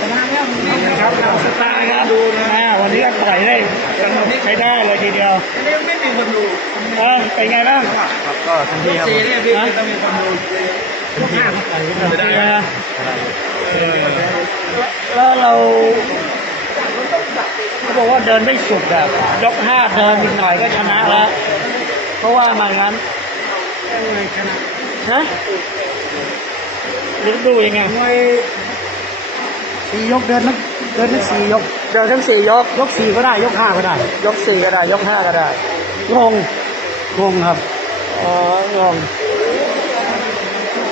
ครับสตาร์ครับดูนะวันนี้ก็ต่อยได้ใช้ได้เลยทีเดียวไม่มีคนดูเออเป็นไงบ้างครับก็เต็มที่ครับซีเนี่ยพี่ต้องมีคนดูเป็นไงนะเออแล้วเราเขาบอกว่าเดินไม่สุดแบบยกห้าเดินอีกหน่อยก็ชนะแล้วเพราะว่ามางั้นฮะหรือดูยังไงมวย สี่ยกเดินนักเดินนักสี่ยก เดินทั้งสี่ยก ยกสี่ก็ได้ ยกห้าก็ได้ ยกสี่ก็ได้ ยกห้าก็ได้ งง งงครับ อ๋อ งง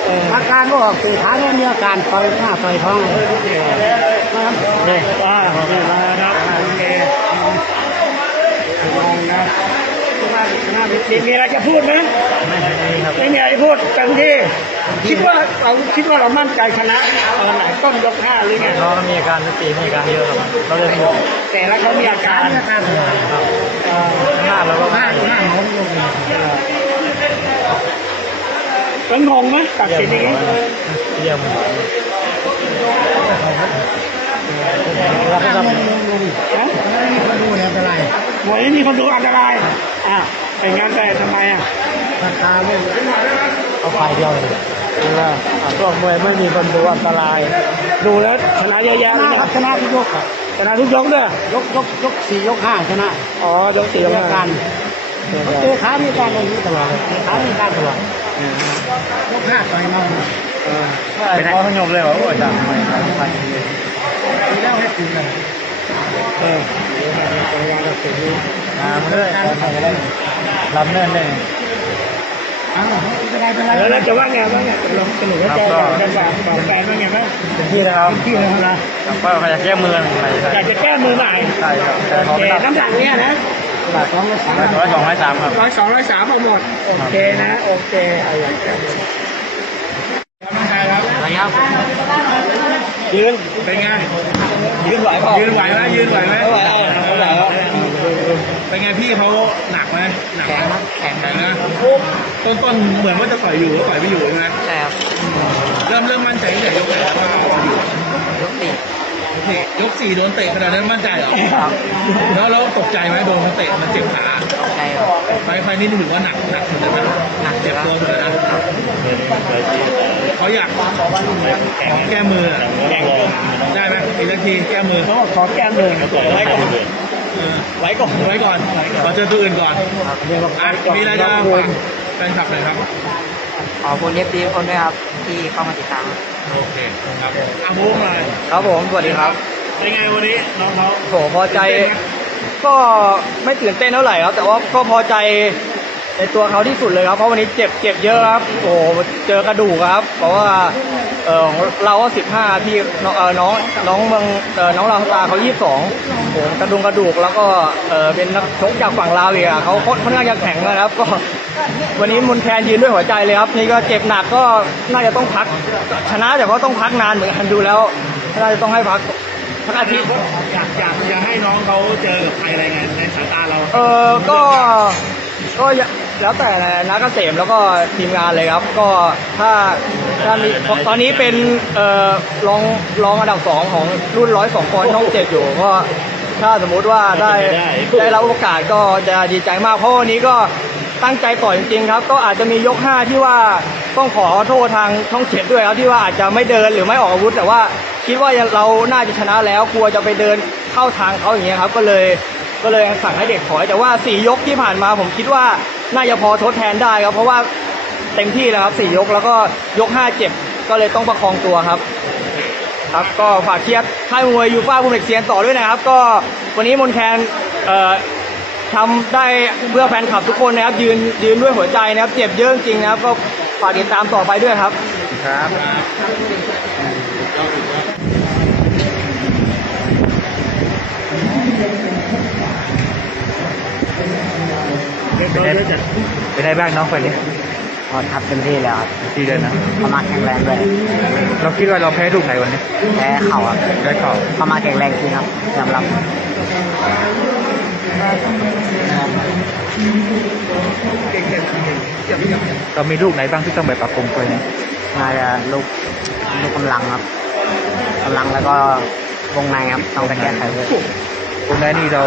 เอออาการก็ออกสี่ขาเนี่ยมีอาการต่อยหน้าต่อยท้องนะครับ มีมีอะไรจะพูดไหมไม่ใช่ครับไม่มีอะไรจะพูดเต็มที่คิดว่าเราคิดว่าเรามั่นใจชนะตอนไหนต้นยกห้าหรือไงน้องมีอาการสติมีอาการเยอะครับเราเลยมีแต่แล้วเขามีอาการอาการเลยครับเอ่อหน้าเราก็ห้าห้าผมยกแล้วงงไหมตัดสินอย่างนี้เยี่ยมเราก็ต้องงงนะไม่มีคนดูเนี่ยเป็นไรหมวยไม่มีคนดูอันตรายอะ ไปงานแต่ทำไมอะราคาไม่เอาไฟเดียวเลยเอออะพวกมวยไม่มีคนดูอันตราย ดูแล้วชนะเยอะแยะชเลยนะเนี่ยครับชนะทุกยกครับชนะทุกยกด้วยยกยกยกสี่ยกห้าชนะ อ๋อยกสี่ยกมีอาห้าการเตะขามีการอะไรนี้ตลอดเลยเตะขามีการตลอดยกห้าต่อยมาเออเป็นพอสงบเลยเหรอโอ้ยจังไม่ครับไฟตีแล้วให้ตีเลยเออเป็นงานตัดสินนี้อ่ามันเลย ลำเนินเลยอ้าวเป็นไรเป็นไรแล้วเราจะว่าไงบ้างเนี่ยลงสนุกแล้วเจอกันฝากบอกแฟนว่าไงบ้างเต็มที่นะครับที่เลยนะครับก็พยายามแก้มืออะไรอยากจะแก้มือใหม่ใช่ครับแต่โอเขาเคไม่รับน้ำหนักเนี่ยนะบาทสองร้อยสามร้อยสองร้อยสามครับร้อยสองร้อยสามเอาหมดโอเคนะโอเคเอาอย่างนี้ร่างกายครับอะไรครับยืนเป็นไงยืนไหวเปล่ายืนไหวไหมยืนไหวไหมไม่ไหวไม่ไหวครับ เป็นไงพี่เขาหนักไหมหนักแข็งไหมครับแข็งแข็งนะต้นต้นๆเหมือนว่าจะต่อยอยู่ก็ต่อยไม่อยู่ใช่ไหมใช่ครับเริ่มเริ่มมั่นใจตั้งแต่ยกไหนว่าจะอยู่ยกสี่เตะยกสี่โดนเตะขนาดนั้นมั่นใจเหรอครับแล้วแล้วตกใจไหมโดนเขาเตะมันเจ็บขาใช่ครับไฟไฟนี่ถือว่าหนักหนักเหมือนกันนะหนักเจ็บตัวเหมือนกันนะเขาอยากแก้มืออะได้ไหมอีกสักทีแก้มือเขาขอแก้มือไว้ก่อน ไว้ก่อนไว้ก่อนขอเจอตัวอื่นก่อนอะมีอะไรจะฝากแฟนคลับหน่อยครับขอบคุณเอฟซีคนด้วยครับที่เข้ามาติดตามโอเคครับอาบุ้งเลยครับผมสวัสดีครับเป็นไงวันนี้น้องเขาโหพอใจ ก็ไม่ตื่นเต้นเท่าไหร่ครับแต่ว่าก็พอใจ ในตัวเขาที่สุดเลยครับเพราะวันนี้เจ็บเจ็บเยอะครับ โอ้โหเจอกระดูกครับ เพราะว่าเออของเราก็สิบห้าพี่น้องเออน้องน้องเมืองเออน้องลาวตาเขายี่สิบสองโอ้โหกระดุงกระดูกแล้วก็เออเป็นนักชกจากฝั่งลาวอีกอะเขาค่อนข้างจะแข็งนะครับ ก็วันนี้มุนแคนยืนด้วยหัวใจเลยครับนี่ก็เจ็บหนักก็น่าจะต้องพัก ชนะแต่ก็ต้องพักนานเหมือนกันดูแล้วน่าจะต้องให้พักพักอาทิตย์อยากอยากอยากให้น้องเขาเจอกับใครอะไรไงในสายตาเรา เออก็ก็อย่า แล้วแต่นักเกษมแล้วก็ทีมงานเลยครับ ก็ถ้าถ้ามีตอนนี้เป็นเอ่อรองรองอันดับสองของรุ่นร้อยสองปอนด์ช่องเจ็ดอยู่ก็ถ้าสมมุติว่าได้ได้รับโอกาสก็จะดีใจมากเพราะวันนี้ก็ตั้งใจต่อยจริงๆครับ ก็อาจจะมียกห้าที่ว่าต้องขอโทษทางช่องเจ็ดด้วยครับที่ว่าอาจจะไม่เดินหรือไม่ออกอาวุธ แต่ว่าคิดว่าเราน่าจะชนะแล้วกลัวจะไปเดินเข้าทางเขาอย่างเงี้ยครับ ก็เลยก็เลยสั่งให้เด็กถอยแต่ว่าสี่ยกที่ผ่านมาผมคิดว่า น่าจะพอทดแทนได้ครับ เพราะว่าเต็มที่แล้วครับสี่ยกแล้วก็ยกห้าเจ็บก็เลยต้องประคองตัวครับ ครับก็ฝากเชียร์ค่ายมวยยูฟ่าบุมเด็กเซียนต่อด้วยนะครับ ก็วันนี้มนแคนเอ่อทำได้เพื่อแฟนคลับทุกคนนะครับ ยืนยืนด้วยหัวใจนะครับ เจ็บเยอะจริงนะครับ ก็ฝากติดตามต่อไปด้วยครับครับ เป็นได้เป็นได้บ้างน้องคนนี้พอทับเต็มที่แล้วครับที่เดินนะประมาณแข็งแรงด้วยเราคิดว่าเราแพ้ลูกไหนวันนี้แพ้เข่าครับแพ้เข่าประมาณแข็งแรงจริงครับยอมรับเรามีลูกไหนบ้างที่ต้องไปปรับปรุงตัวนี้น่าจะลูกลูกกำลังครับกำลังแล้วก็วงในครับต้องไปแก้ไขด้ วยวงในนี่เรา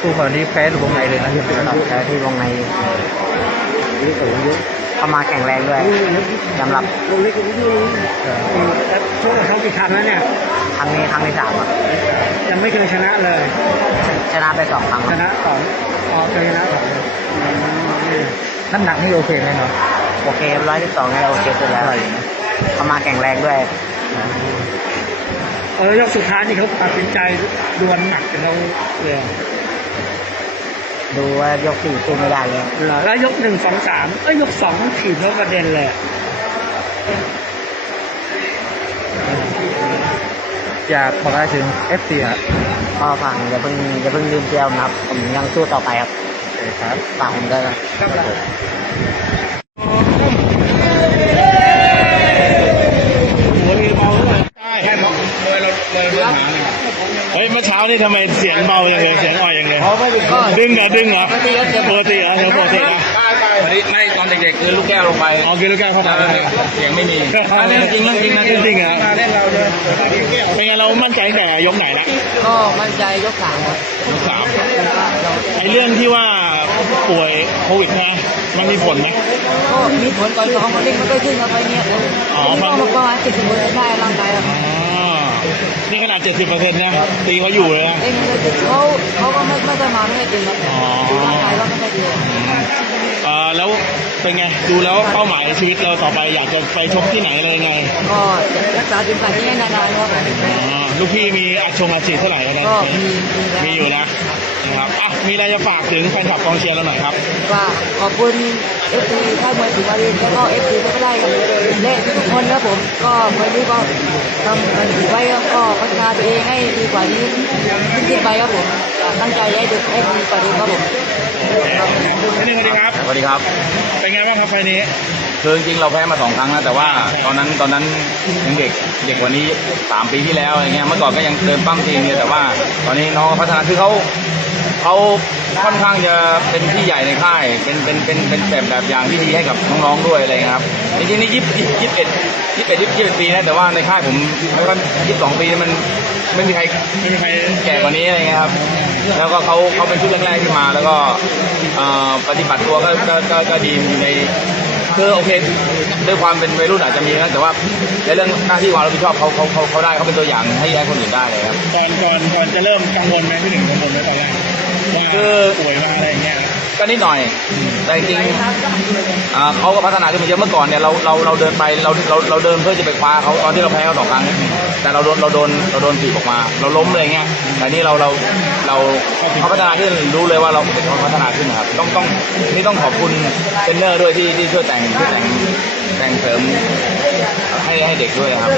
สู้มาวันนี้แพ้หรือวงในเลยนะครับแต่ที่วงในเข้ามาแข็งแรงด้วยยอมรับช่วงเขากี่ครั้งแล้วเนี่ยครั้งนี้ครั้งที่สามครับยังไม่เคยชนะเลย ชนะไปสองครั้งชนะสองอ๋อเคยชนะสองเลยน้ำหนักนี่โอเคไหมเนาะโอเคร้อยที่สองนี่โอเคสุดแล้วเข้ามาแข็งแรงด้วย เออยกสุดท้ายนี่เขาตัดสินใจดวลหนักกับเราเลยดูว่ายกสี่สู้ไม่ได้เลยเหรอแล้วยกหนึ่งสองสามเอ้ยยกสองถีบแล้วกระเด็นเลยอยากบอกอะไรถึง FC อะก็ฟังอย่าเพิ่งอย่าเพิ่งลืมเจียวนะครับผมยังสู้ต่อไปครับ โอเคครับฝากผมด้วยครับ หัวมีเบาเลยใช่เบาเลยเราเลยปัญหาเนี่ย เฮ้ยเมื่อเช้านี่ทำไมเสียงเบาอย่างเลยเสียงอ่อยอย่างเลยดึงเหรอดึงเหรอปกติเหรอเสียงปกติเหรอวันนี้ไม่ตอนเด็กๆคือลูกแก้วลงไปอ๋อกินลูกแก้วเข้าไปแล้วเนี่ยเสียงไม่มีเรื่องจริงเรื่องจริงนะจริงเหรอเป็นไงเรามั่นใจตั้งแต่ยกไหนละก็มั่นใจยกสามครับยกสามไอ้เรื่องที่ว่าป่วยโควิดนะมันมีผลไหมก็มีผลก่อนสองคนเล่นไม่ค่อยขึ้นครับไปเนี่ยอ๋อก็ประมาณเจ็ดสิบเปอร์เซ็นต์ได้ร่างกายครับอ๋อนี่ขนา ดเจ็ดสิบเปอร์เซ็นต์นะตีเขาอยู่เลยนะเล่นไม่ได้เขาเขาก็ไม่ไม่ได้มาไม่ได้ตึงครับร่างกายก็ไม่ได้ดีเออแล้วเป็นไงดูแล้วเป้าหมายชีวิตเราต่อไปอยากจะไปชกที่ไหนอะไรยังไงก็รักษาทีมการที่ให้นานๆครับอ๋อลูกพี่มีอัดชงอัดฉีดเท่าไหร่แล้วนะก็มีมีอยู่นะ นะครับอะมีอะไรจะฝากถึงแฟนคลับกองเชียร์เราหน่อยครับ ว่าขอบคุณเอฟซีค่ายมวยสุวรรณแล้วก็เอฟซีไม่ได้ครับและทุกคนครับผมก็วันนี้ก็ทำกันไว้ก็พัฒนาตัวเองให้ดีกว่านี้ขึ้นไปครับผมตั้งใจให้ดึกให้ดีกว่านี้ครับผมท่านนี้สวัสดีครับ สวัสดีครับ เป็นไงบ้างครับไฟล์นี้คือจริงๆเราแพ้มาสองครั้งนะแต่ว่าตอนนั้นตอนนั้นยังเด็กเด็กกว่านี้สามปีที่แล้วอะไรเงี้ยเมื่อก่อนก็ยังเดินปั้มทีมเลยแต่ว่า ตอนนี้น้องพัฒนาคือเขา เขาค่อนข้างจะเป็นที่ใหญ่ในค่าย เป็นเป็นเป็นเป็นแบบแบบอย่างที่ดีให้กับน้องๆด้วยอะไรเงี้ยครับจริงๆนี่ยี่สิบยี่สิบเอ็ดยี่สิบเอ็ดยี่สิบเอ็ดปีนะแต่ว่าในค่ายผมไม่ว่ายี่สิบสองปีมันไม่มีใครไม่มีใครแก่กว่านี้อะไรเงี้ยครับ แล้วก็เขาเขาเป็นชุดแรกๆที่มา แล้วก็ปฏิบัติตัวก็ก็ก็กดีอยู่ในคือโอเคด้วยความเป็นวัยรุ่นอาจจะมีนะแต่ว่าในเรื่องหน้าที่ความรับผิดชอบเขาเขาเขาเขาได้เขาเป็นตัวอย่างให้ให้คนอื่นได้เลยครับก่อนก่อนก่อนจะเริ่มกังวลไหมพี่หนึ่งกังวลไหมตอนแรก คือ ป่วยมาอะไรอย่างเงี้ย ก็นิดหน่อย แต่จริงๆอ่าเขาก็พัฒนาขึ้นมาเยอะเมื่อก่อนเนี่ยเราเราเราเดินไปเราเราเราเดินเพื่อจะไปคว้าเขาตอนที่เราแพ้เขาสองครั้ง แต่เราโดนเราโดนเราโดนถีบออกมา เราล้มเลยเงี้ย แต่นี่เราเราเราเขาพัฒนาขึ้นรู้เลยว่าเราเขาพัฒนาขึ้นนะครับ ต้องต้องนี่ต้องขอบคุณเทรนเนอร์ด้วยที่ที่ช่วยแต่งช่วยแต่งแต่งเสริมให้ให้เด็กด้วยนะครับ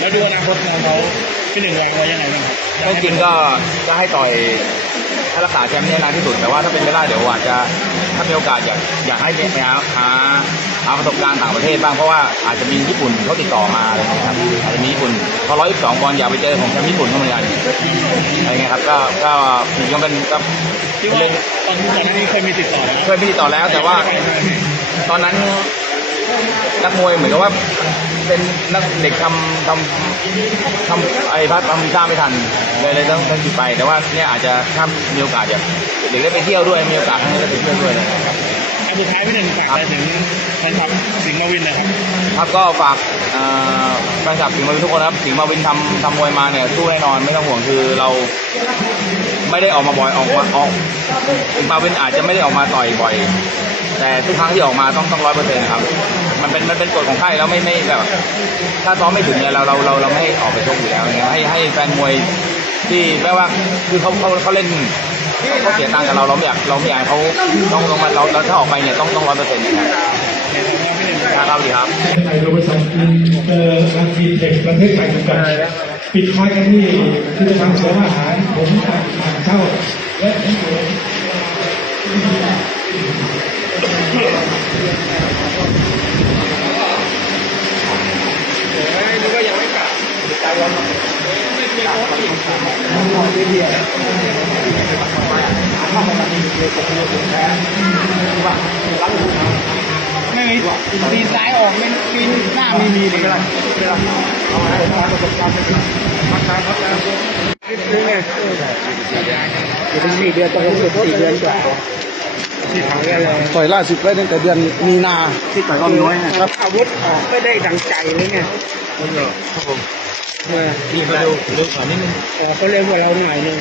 แล้วดูอนาคตของเขาพี่หนึ่งวางไว้ยังไงบ้างครับก็จริงก็จะให้ต่อย ให้รักษาแชมป์ให้นานที่สุด แต่ว่าถ้าเป็นไม่ได้เดี๋ยวอาจจะถ้ามีโอกาสอยากอยากให้ไปหาหาหาประสบการณ์ต่างประเทศบ้างเพราะว่าอาจจะมีญี่ปุ่นเขาติดต่อมาอะไรเงี้ยครับอาจจะมีญี่ปุ่นพอร้อยสองบอลอยากไปเจอของแชมป์ญี่ปุ่นก็เหมือนกันอะไรเงี้ยครับก็ก็มีก็เป็นก็ที่ว่าตอนก่อนหน้านี้เคยมีติดต่อแล้วเคยมีติดต่อแล้วแต่ว่า ตอนนั้น นักมวยเหมือนกับว่าเป็นนักเด็กทำทำทำไอ้พัดทำวีซ่าไม่ทันเลยเลยต้องต้องหยุดไป แต่ว่าเนี่ยอาจจะถ้ามีโอกาสอยากเด็กได้ไปเที่ยวด้วยมีโอกาสให้ได้ไปเที่ยวด้วยเลยนะครับอันสุดท้ายพี่หนึ่งฝากอะไรถึงแฟนคลับสิงห์มาวินหนะครับครับก็ฝากเอ่อแฟนคลับสิงห์มาวินทุกคนนะครับสิงห์มาวินทำทำมวยมาเนี่ยสู้แน่นอนไม่ต้องห่วงคือเราไม่ได้ออกมาบ่อยออกมาออกสิงห์มาวินอาจจะไม่ได้ออกมาต่อยบ่อย แต่ทุกครั้งที่ออกมาต้องต้องร้อยเปอร์เซ็นต์ครับ มันเป็นมันเป็นกฎของค่ายแล้วไม่ไม่แบบถ้าซ้อมไม่ถึงเนี่ยเราเราเราเราไม่ให้ออกไปชกอยู่แล้วเนี่ยให้ให้แฟนมวยที่แม้ว่าคือเขาเขาเขาเล่นเขาเสียตังค์กับเราเราไม่อยากเราไม่อยากให้เขาต้องต้องมาเราเราถ้าออกไปเนี่ยต้องต้องร้อยเปอร์เซ็นต์นะครับครับดีครับไทยโดยบริษัทอินเตอร์นักบินเทคประเทศไทยจำกัดปิดท้ายกันที่ผลิตภัณฑ์เสริมอาหารผมอ่านเช่าและผม ไม่มีปีนซ้ายออกไม่ปีนหน้าไม่มีเลยก็ได้สี่เดือนตรงสุดสี่เดือนกว่าต่อยล่าสุดไว้ตั้งแต่เดือนมีนาที่ต่อยก็น้อยครับอาวุธออกไม่ได้ดังใจเลยไง ดีมาดูดูก่อนนิดนึงเออเขาเร็วกว่าเราหน่อยนึง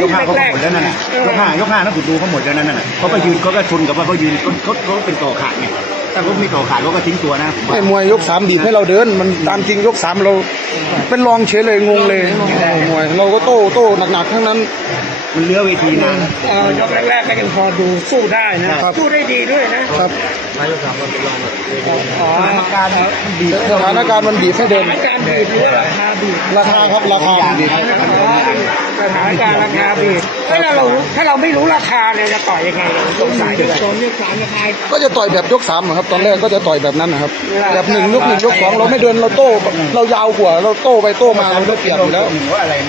ยกห้าเขาหมดแล้วนั่นน่ะยกห้ายกห้านะคุณดูเขาหมดแล้วนั่นน่ะเขาก็ยืนเขาก็ชนกับว่าเขายืนเขาเขาเขาเป็นต่อขาดไงถ้าเขาไม่ต่อขาดเขาก็ทิ้งตัวนะผมว่าไอ้มวยยกสามบีบให้เราเดิน มันตามจริงยกสามเรา เป็นรองเฉยเลยงงเลยมวยเราก็โต้โต้หนักๆทั้งนั้น มันเลื้อเวทีนะเออยกแรกๆก็ยังพอดูสู้ได้นะสู้ได้ดีด้วยนะครับอ๋อสถานการณ์บีบสถานการณ์มันบีบให้เดินสถานการณ์บีบหรือว่าราคาบีบราคาครับราคามันบีบสถานการณ์ราคาบีบ ถ้าเราถ้าเราไม่รู้ราคาเนี่ยจะต่อยยังไงเราสงสัยด้วยสองยกสามราคาก็จะต่อยแบบยกสามอะครับ ตอนแรกก็จะต่อยแบบนั้นนะครับ แบบหนึ่งยกหนึ่งยกสองเราไม่เดินเราโต้เรายาวกว่าเราโต้ไปโต้มาเราได้เปรียบอยู่แล้ว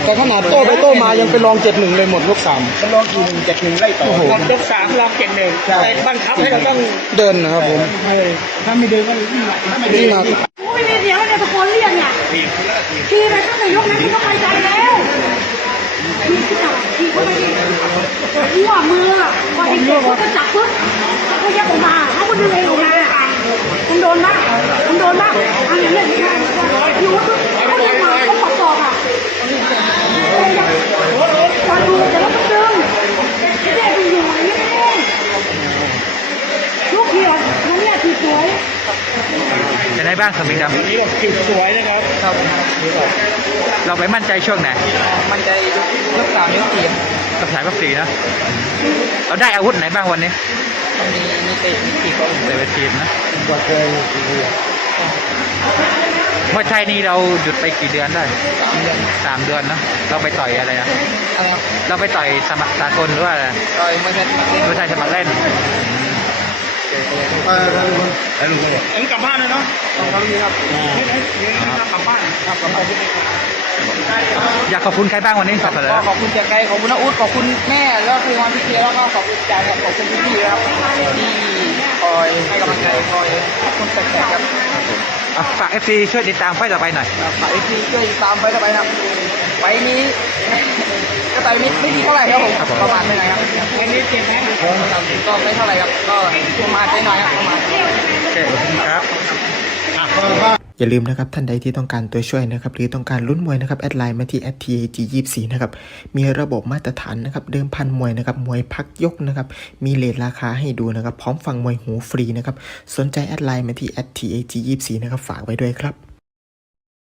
แต่ขนาดโต้ไปโต้มายังเป็นรองเจ็ดหนึ่งเลยหมดยกสามมันลองกินเจ็ดหนึ่งไล่ต่อโอ้โหหมดยกสามลองเจ็ดหนึ่งแต่บังคับให้เราต้องเดินนะครับผมถ้าไม่เดินก็ยิ่งหนักถ้าไม่เดินี่นมาไม่มีเสียงเนี่ยตะโกนเรียกเนี่ยทีไปตั้งแต่ยกนั้นที่ก็ไปใจแล้วทีที่ไหน ทีก็ไม่ได้หัวมือพอเห็นเด็กเขาก็จับปุ๊บเขาแยกออกมาเขาก็ดึงเองออกมาผมโดนบ้างผมโดนบ้างอันนี้เนี่ยยู่ปุ๊บเขาเรียกมาเขาปอกปอกอะตอนดูแต่ว่าต้องดึงเด็กอยู่อย่างนี้เองลูกเดียวนั่นเนี่ยทีสวย จะได้บ้างสมิงดนี่แบบขีดสวยนะครับครับำเราไปมั่นใจช่วงไหนมันใจยกสามยกสี่กับสายกับสีนะเราได้อาวุธไหนบ้างวันนี้มีมีเตะมีขีดเขาเตะไปทีมนะเมื่อไทยนี่เราหยุดไปกี่เดือนได้สามเดือนนะเราไปต่อยอะไรนะอะไรเราไปต่อยสมัครสากลหรือว่าอะไรต่อยไม่ใช่มาเล่น เมื่อไทยสมัครเล่นเอ็งกลับบ้านเลยเนาะตอนนี้ครับกลับบ้านครับขอบบ้านอยากขอบคุณใครบ้างวันนี้ขอบคุณก็ขอบคุณเจ๊ไก่ขอบคุณน้าอุ๊ดขอบคุณแม่แล้วคือวันพี่เคียแล้วก็ขอบคุณใจกับขอบคุณพี่ๆครับที่คอยให้กำลังใจคอยขอบคุณแขกครับ อะฝากเอฟซีช่วยติดตามไฟต์ต่อไปหน่อยฝากไอพีช่วยตามไปต่อไปครับไฟนี้ก็ต่อยไม่ไม่ดีเท่าไหร่ครับผมประมาณไม่ไหนครับไฟนี้เจ็บไหมก็ไม่เท่าไหร่ครับ ก็ประมาณใช้หน่อยครับประมาณ โอเคขอบคุณครับอ อย่าลืมนะครับท่านใดที่ต้องการตัวช่วยนะครับหรือต้องการลุ้นมวยนะครับแอดไลน์มาที่ @tag24 นะครับมีระบบมาตรฐานนะครับเดิมพันมวยนะครับมวยพักยกนะครับมีเลทราคาให้ดูนะครับพร้อมฟังมวยหูฟรีนะครับสนใจแอดไลน์มาที่ @tag24 นะครับฝากไว้ด้วยครับ